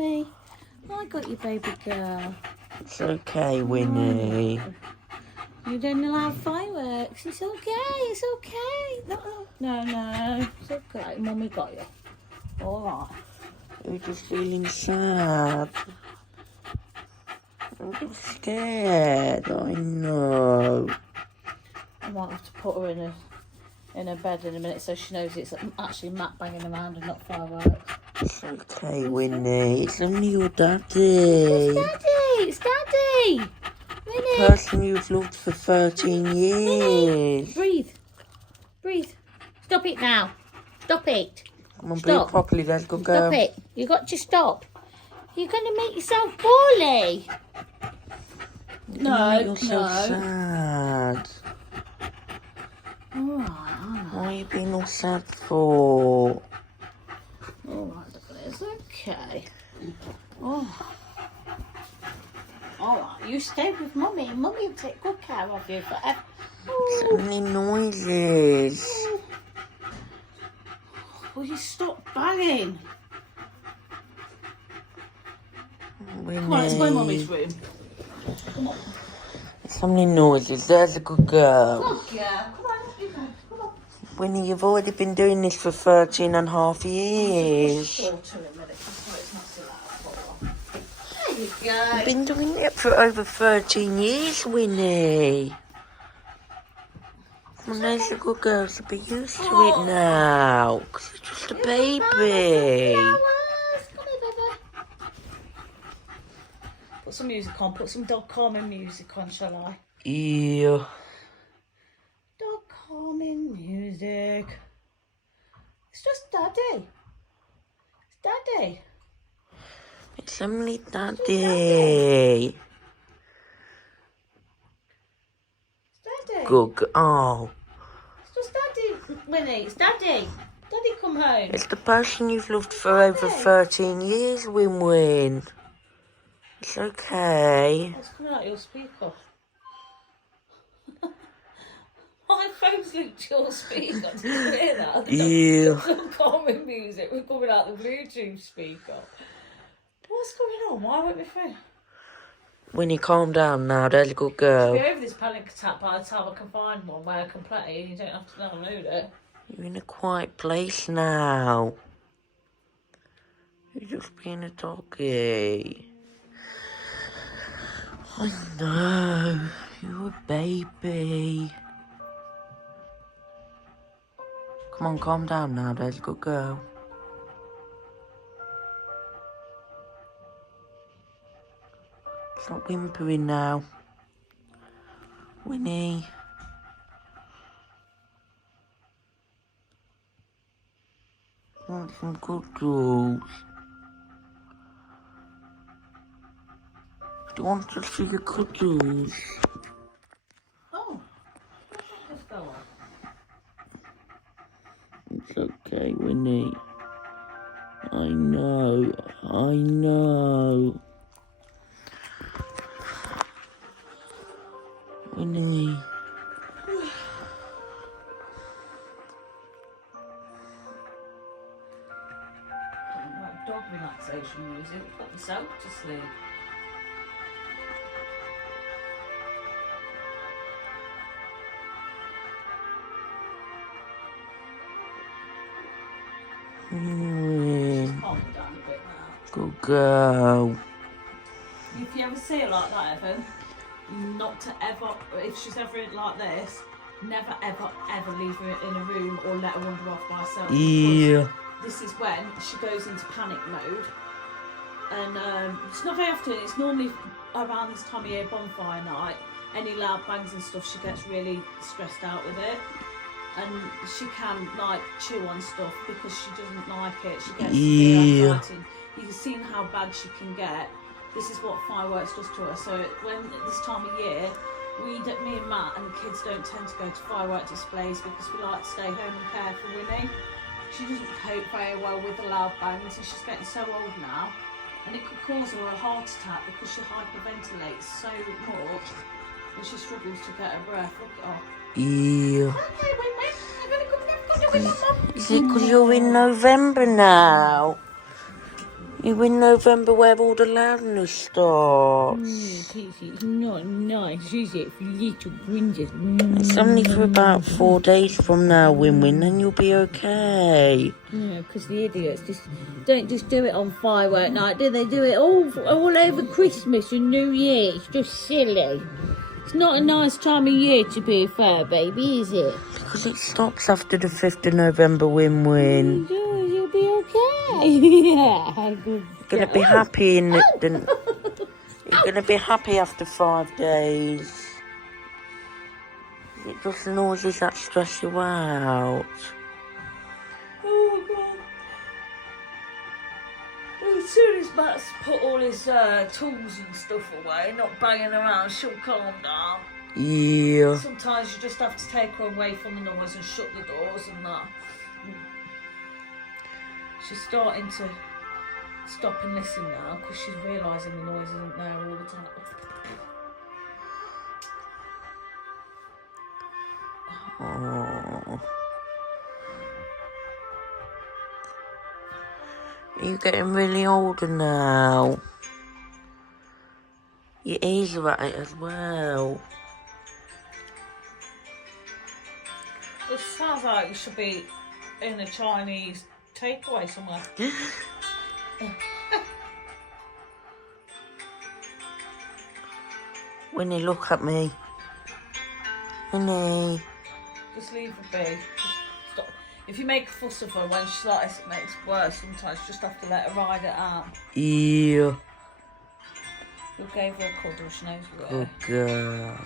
Mummy. I got you, baby girl. It's okay, Winnie. You don't allow fireworks. It's okay. It's okay. No. It's okay. Mummy got you. All right. You're just feeling sad. I'm just scared. I know. I might have to put her in her bed in a minute so she knows it's actually Matt banging around and not fireworks. It's okay, Winnie. It's only your daddy. It's Daddy. Winnie. Person you've loved for 13 years. Breathe. Stop it now. Stop it. Come on, breathe properly. Let's go. Stop it. You got to stop. You're going to make yourself poorly. You're so sad. All right. Why are you being all sad for? All right, it's okay. Oh. All right, you stay with Mummy. Mummy will take good care of you forever. So many noises. Will you stop banging? Winnie. Come on, it's my Mummy's room. Come on. So many noises. There's a good girl. Good girl. Come on, you go. Come on. Winnie, you've already been doing this for 13 and a half years. There you go. You've been doing it for over 13 years, Winnie. Come on, there's a good girl to be used to it now. Because you're just a baby. Come here, baby. Put some music on. Put some dog calming music on, shall I? Yeah. Dog calming music. It's just Daddy. It's Daddy. It's only Daddy. It's Daddy. Good. Oh. It's just Daddy, Winnie. It's Daddy. Daddy, come home. It's the person you've loved for over 13 years, Win. It's okay. What's coming out your speaker? My phone's linked to your speaker. Did you hear that? Yeah. Some calming music was coming out the Bluetooth speaker. What's going on? Why won't my phone? Winnie, calm down now. There's a good girl. Be over this panic attack by the time I can find one where I can play and you don't have to download it. You're in a quiet place now. You're just being a doggy. I know. You're a baby. Come on, calm down now. There's a good girl. Stop whimpering now. Winnie. I want some cuddles. Do you want to see your cuddles? Oh, let's go on. It's okay, Winnie. I know. Winnie. Like dog relaxation music. Put myself to sleep. Calm it down a bit now. Good girl. If you ever see her like that, Evan, not to ever, if she's ever like this, never ever leave her in a room or let her wander off by herself. Yeah. This is when she goes into panic mode. And it's not very often, it's normally around this time of year, bonfire night, any loud bangs and stuff, she gets really stressed out with it. And she can like chew on stuff because she doesn't like it. She gets severe anxiety. You can see how bad she can get. This is what fireworks does to her. So when this time of year, me and Matt and the kids don't tend to go to firework displays because we like to stay home and care for Winnie. She doesn't cope very well with the loud bangs and she's getting so old now. And it could cause her a heart attack because she hyperventilates so much and she struggles to get her breath. Look at her. Yeah. Okay, wait. I'm gonna go with Mum. Is it because you're in November now? You in November where all the loudness starts. It's not nice, is it, for little princess? It's only for about 4 days from now, Win-Win, then you'll be okay. Yeah, because the idiots don't just do it on firework night, do they? Do it all over Christmas and New Year. It's just silly. It's not a nice time of year to be a fur baby, is it? Because it stops after the 5th of November, Win-Win. You'll be okay. Yeah, good. You're going to be happy You're going to be happy after 5 days. Is it just the noises that stress you out? Oh, God. As soon as Matt's put all his tools and stuff away, not banging around, she'll calm down. Yeah. Sometimes you just have to take her away from the noise and shut the doors and that. She's starting to stop and listen now because she's realising the noise isn't there all the time. Oh. You're getting really older now. Your ears are at it as well. It sounds like you should be in a Chinese takeaway somewhere. Winnie, look at me. Winnie. Just leave her be. Just stop. If you make a fuss of her when she starts, it makes it worse. Sometimes you just have to let her ride it out. Yeah. You gave her a cuddle, she knows where. Good girl.